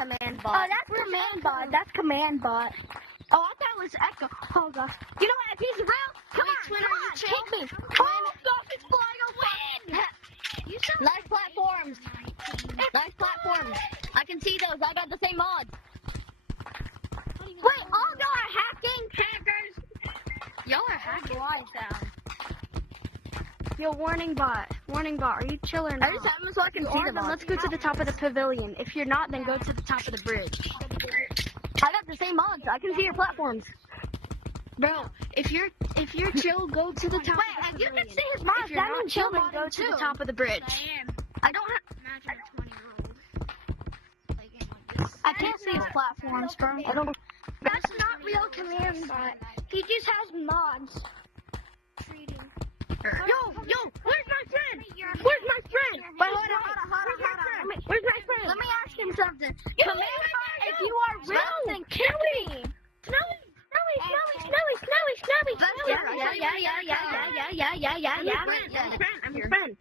command Oh, bot. that's command bot. That's command bot. Oh, I thought it was Echo. Oh gosh. You know what? If he's real, come on, take me. Oh gosh, it's flying away. Nice platforms. Nice platforms. I can see those. I got the same mods. Wait, all y'all are hacking? Hackers. Y'all are hacking. Yo, warning bot. Warning bot. Are you chill or not? I just have them so I can see Or them. then let's go to the top of the pavilion. If you're not, then go to the top of the bridge. I got the same mods. I can see your platforms. Bro, if you're chill, go to the top of the pavilion. You can see his mods. If you're not chill, then go to the top of the bridge. I don't have. Imagine a 20-year-old play a game like this. I can't see his platforms, bro. I don't. That's not real command bot. He just has mods. Treating. Yo, where's my friend? Where's my friend? Wait, hold on. Where's my friend? Let me ask him something. Command bot, if you are real, then kill me. Snowy. I'm your friend.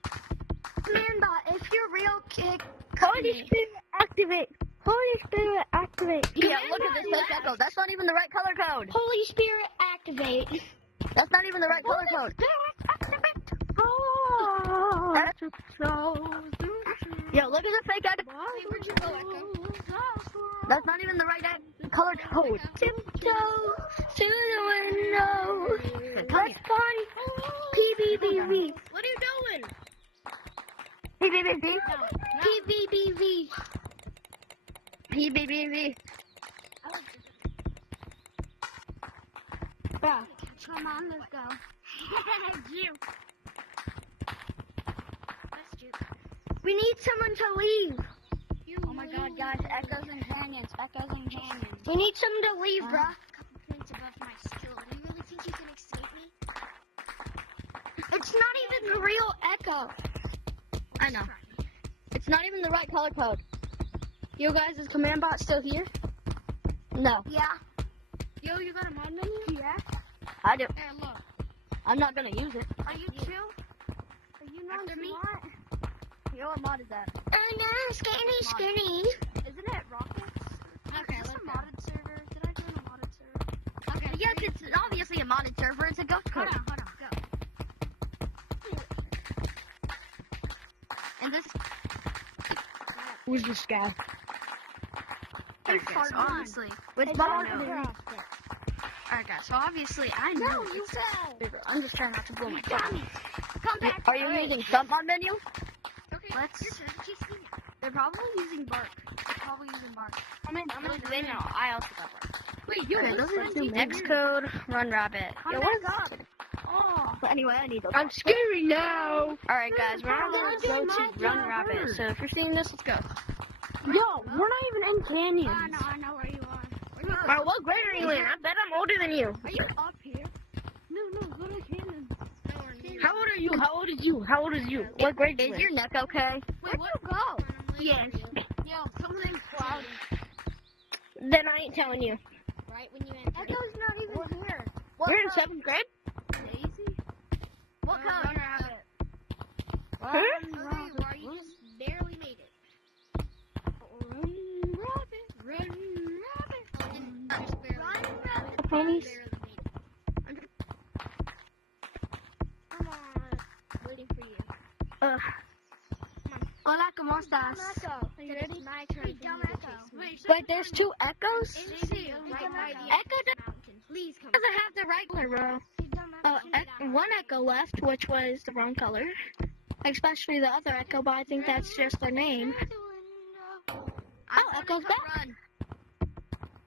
Command bot, if you're real, kick. Holy Spirit, activate. Holy Spirit, activate. Yeah, look at this fake echo. That's not even the right color code. Holy Spirit, activate. That's not even the right color code. Oh, That's so. Yo, look at the fake echo. Where'd you go, Echo? That's not even the right color code. Tiptoe to the window. Let's party. Pbbv. What are you doing? Pbbv. Pbbv. Yeah. Come on, let's go. You. Let's do. We need someone to leave. Oh my god, guys. Echoes and canyons. Echoes and canyons. We need someone to leave, bruh. Couple points above my skill. Do you really think you can escape me? It's not even the real Echo. I know. It's not even the right color code. Yo, guys, is command bot still here? No, Yeah. Yo, you got a mod menu? Yeah. I do. Hey, look. I'm not gonna use it. Are you chill? Are you not After me? smart? You know what mod is that? Oh no, skinny. Isn't it Rockets? Okay, Is this let's a modded server? Did I join a modded server? Okay. Yes, it's obviously a modded server. It's a ghost code. Hold on, go. And this. Who's this guy? Alright, guys, so obviously, with It's mod on mode. the- Alright, guys, so obviously, I know. you said. I'm just trying not to blow my phone. Come back. Are you using sub mod menu? Okay, Let's- your turn. Keep speaking. They're probably using bark. I'm in the video. I also got bark. Wait, Okay, those are the Xcode, Run Rabbit. Yo, what is that? Oh. But anyway, I need those. I'm scary now. Alright, guys, we're now going to go to my Run turn. Rabbit. So if you're seeing this, let's go. Yo, we're not even in canyons. I know where you are. Alright, what grade are you in? I bet I'm older than you. Are you up here? No, go to canyons. No, we're here. How old are you? How old is you? How old is you? What grade Is your neck okay? Wait, where'd you go? Yes. Yo, something's cloudy. Then I ain't telling you. Right when you enter. Echo's not even here. We're in 7th grade? Daisy? What color? Run Rabbit. Huh? Oh, there you are. You just barely made it. Run Rabbit. Just barely. Run Rabbit. Ponies. Barely made it. Come on. Waiting for you. Hola, ¿cómo estás? Echo. Are you ready? It's my turn. Hey, dumb Echo. Wait, there's 2 echoes? Right by the Echo mountain. Please come. doesn't have the right color, bro. One echo left, which was the wrong color. Especially the other echo, but I think that's just their name. Oh, Echo's back. Run.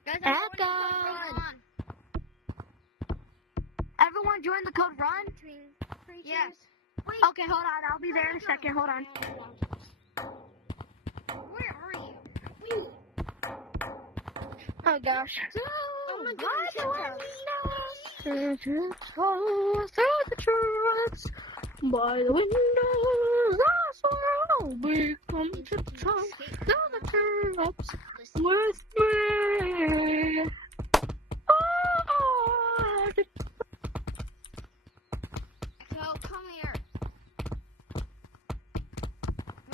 Guys, Echo. Run. Everyone join the code RUN? Yes. Okay, hold on. I'll be there in a second. Hold on. Where are you? Oh, gosh. I'm gonna Through the trees, by the windows, that's where I'll be. Come to the top, down the treetops with me. Oh, So come here. I'm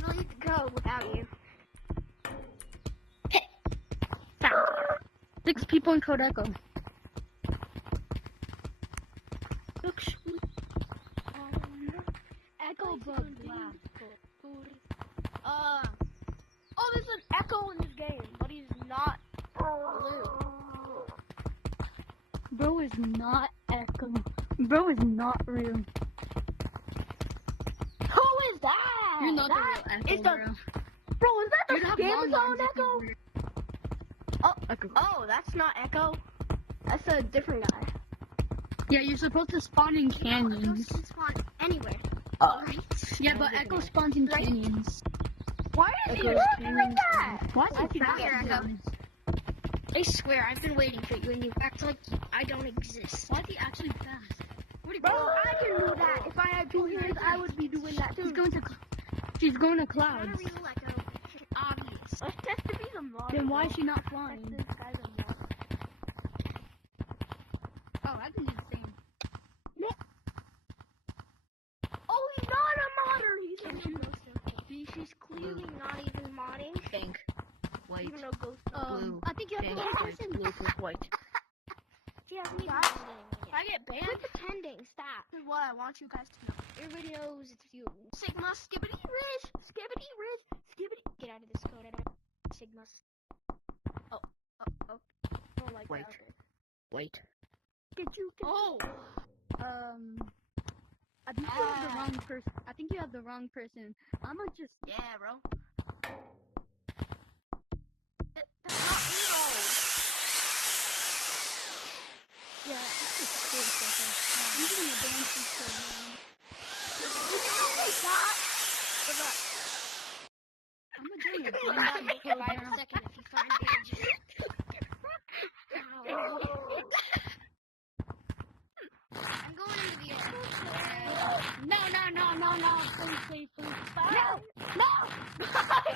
gonna leave the code without you. 6 people in Code Echo. Echo bug. Oh, there's an Echo in this game, but he's not blue. Bro is not Echo. Bro is not real. Who is that? You're not the real Echo, is the- bro. Bro, is that You'd the have long Amazon arms if you Echo? were- Echo. Oh, that's not Echo. That's a different guy. Yeah, you're supposed to spawn in canyons. Echo can spawn anywhere. Yeah, but Echo spawns in canyons. Why is he Echo's looking like that? Why is I he found fast? Echo. I swear, I've been waiting for you, and you act like I don't exist. Why is he actually fast? Where'd he Bro, go? I can do that. If I had 2 hands, I would be doing that He's too. going to. She's going to clouds. Not a real Echo. Obvious. It has to be the model. Then why is she not flying? This guy's a model. Oh, I can do the same. Oh, he's not a modder. He's a real ghost. She's clearly not even modding. Pink. White. Even a ghost. Blue. I think you have Pink. the wrong person. Blue plus white. She hasn't even modding. If I get banned, quit pretending. Stop. This is what I want you guys to know. Your videos, it's you. Sigma, skibbity riz, skibbity riz, skibbity. Get out of this code. I don't Sigmas. Oh. I don't like Wait. that. Okay. White. Did you? Oh. I think you have the wrong person. I think you have the wrong person. I'ma just. Yeah, bro. That's not real. Yeah, it's just cool stuff. I'm getting a dance code now. I'm gonna do a dance code now. 5 seconds if you find pages. I'm going into the open. No. Please. No!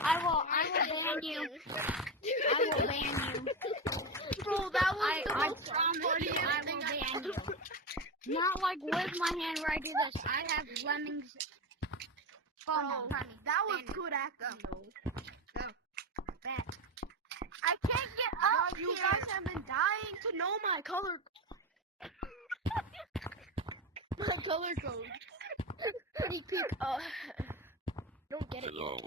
I will ban you. I will ban you. Bro, that was the I most promise you, I will ban you. Not Not like with my hand where I do this. I have lemmings. Bro, Oh, that was Ben. good acting. Go. Bet. I can't get up You guys have been dying to know my color. My color code. Pretty peep. Don't get it. Hello.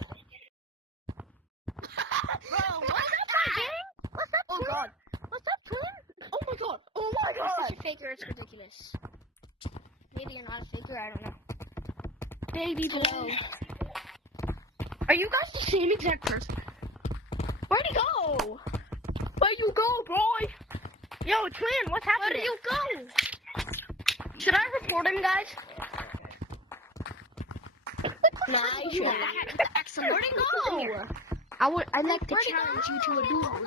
Bro, what's that? What's that? Oh god. What's that, twin? Oh my god. Oh my You're god. such a faker. It's ridiculous. Maybe you're not a faker. I don't know. Baby Hello. Are you guys the same exact person? Where'd he go? Where'd you go, boy? Yo, twin, what's happening? Where do you go? Should I report him, guys? Nah, you should. Excellent. Where'd he go? I like to Where'd he challenge go? you to a duel. Long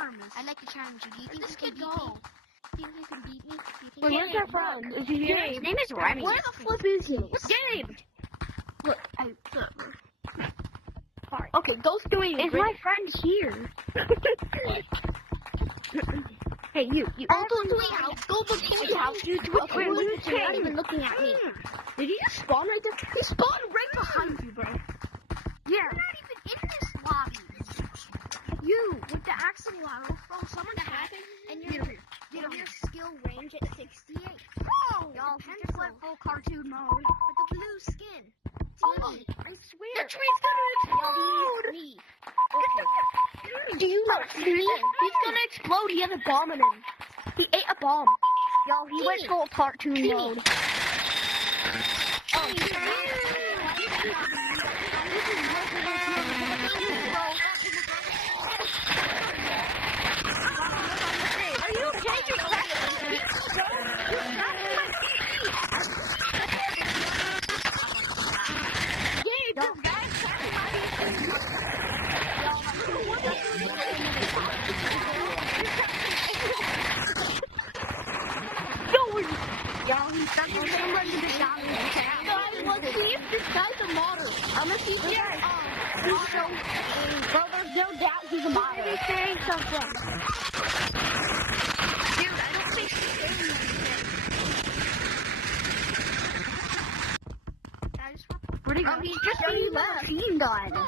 arms. I like to challenge you. Do you think Where'd you this can kid beat go? me? Do you think you can beat me? Do you think Wait, you where's can- our friend? Is he here? His name is Remy. Where the flip is he? What's Gabe? Look, Okay, Ghost doing is my friend here? Hey, you. Go to the house. Go to the house. Okay, Wait, you you're not even looking at me. Did he just spawn right there? He spawned right behind you, bro. Yeah. You're not even in this lobby. You, with the axolotl. Bro, someone's hacking. And your skill range at 68. Bro! Y'all, Pencil. he just went full cartoon mode with the blue skin. Oh, See? I swear. the tree's gonna Y'all, explode! me. Do you not see? He's gonna explode. He has a bomb in him. He ate a bomb. Y'all, He went full cartoon mode. Are you okay? You're Y'all, he's stuck in somebody to down in the town. Guys, let's see if this guy's a modder. I'm gonna see if this guy. He's so bro, there's no doubt he's a model. Maybe saying something. Dude, I don't think he's saying anything. Where'd he go? Oh, he's just being a machine gun. No,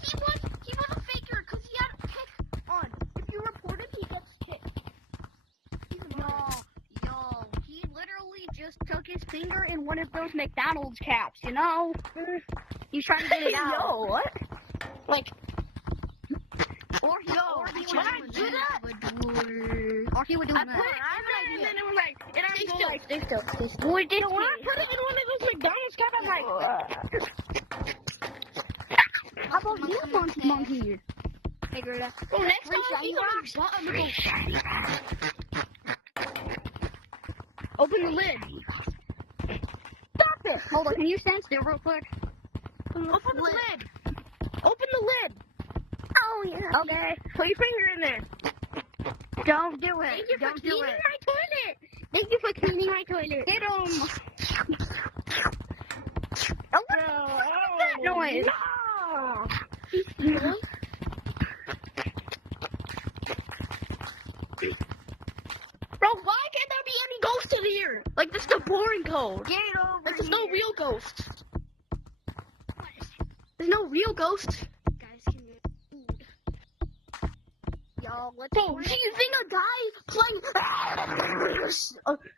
he was a faker because he had a pick on. If you report him, he gets kicked. finger in one of those McDonald's caps, you know? He's trying to get it out. No, what? Like, Or he when I do that, or he would do I that. put it in there and then it was like, and I was Stay like, still, stay still, stay still. when I put it in one of those McDonald's caps, I'm like, How about you, monkey? Figure it out. well, next time Shiny he's rocks. on open the lid. Stop it! Hold on, can you stand still real quick? Open the lid. Open the lid. Oh, yeah. Okay. Put your finger in there. Don't do it. Thank you for Don't do cleaning it. my toilet. Thank you for cleaning my toilet. Get him. Oh, what's that noise? No. Bro, why can't there be any ghosts in here? Like, this is the boring ghost. Get over Like, there's no here. real ghosts. There's no real ghosts. Guys, can you? Yo, let's Bro, do you think a guy playing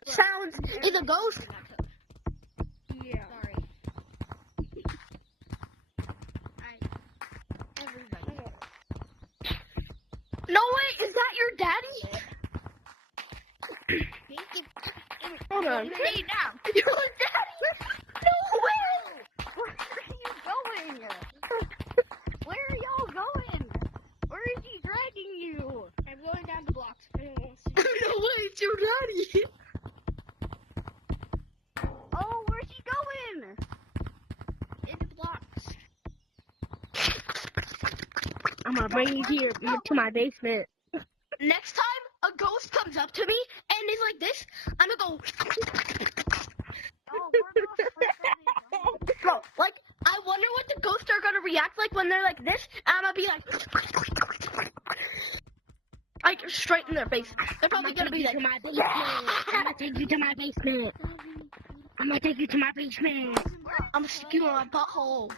sounds is a ghost? Yeah. Sorry. Everybody. No way, is that your daddy? Hold on. Hey, now. Your daddy? No way! Where are you going? Where are y'all going? Where is he dragging you? I'm going down the blocks. I don't want to see. No way, it's your daddy. Oh, where's he going? Into blocks. I'm gonna bring you here to my basement. Next time a ghost comes up to me and is like this, I'm gonna go. Oh, where the frick are they going? Bro, like, I wonder what the ghosts are gonna react like when they're like this, and I'm gonna be like straight in their face. They're probably gonna be like, to my basement. I'm gonna take you to my basement. I'm gonna take you to my basement. I'm gonna stick you in my butthole.